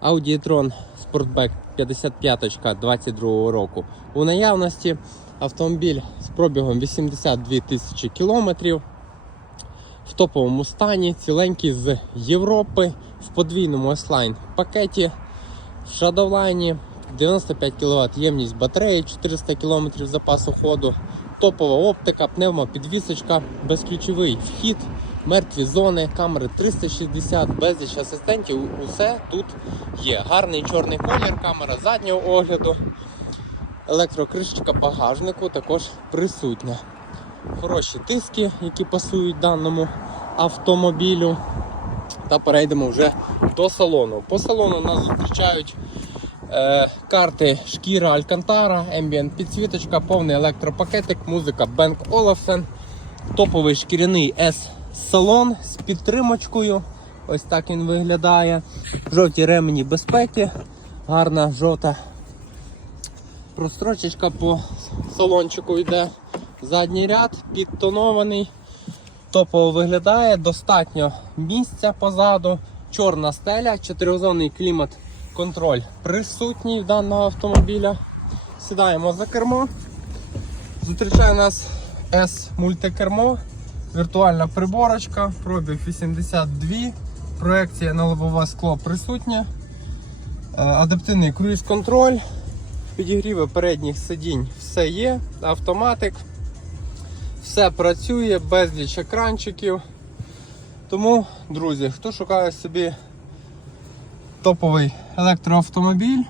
Audi e-tron Sportback 55 22 року. У наявності автомобіль з пробігом 82 тисячі кілометрів. В топовому стані, ціленький з Європи, в подвійному S-Line пакеті, в Shadowline 95 кВт ємність батареї, 400 км запасу ходу, топова оптика, пневмопідвісочка, безключовий вхід, мертві зони, камери 360, безліч асистентів. Усе тут є. Гарний чорний колір, камера заднього огляду, електрокришечка багажнику також присутня. Хороші диски, які пасують даному автомобілю. Та перейдемо вже до салону. По салону нас зустрічають е, карти шкіра Алькантара, Ambient підсвіточка, повний електропакетик, музика Bang Olufsen, топовий шкіряний S-салон з підтримочкою. Ось так він виглядає. Жовті ремені безпеки, гарна жовта прострочечка по салончику йде. Задній ряд підтонований. Топово виглядає, достатньо місця позаду, чорна стеля, чотиризонний клімат контроль присутній в даного автомобіля. Сідаємо за кермо. Зустрічає нас S-мультикермо, віртуальна приборочка, пробіг 82, проекція на лобове скло присутня, Е, адаптивний круїз-контроль, підігріви передніх сидінь, все є, автоматик. Все працює, безліч екранчиків. Тому, друзі, хто шукає собі топовий електроавтомобіль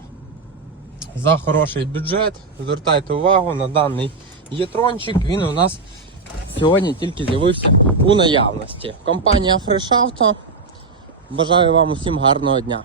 за хороший бюджет, звертайте увагу на даний єтрончик. Він у нас сьогодні тільки з'явився у наявності. Компанія Fresh Бажаю вам усім гарного дня.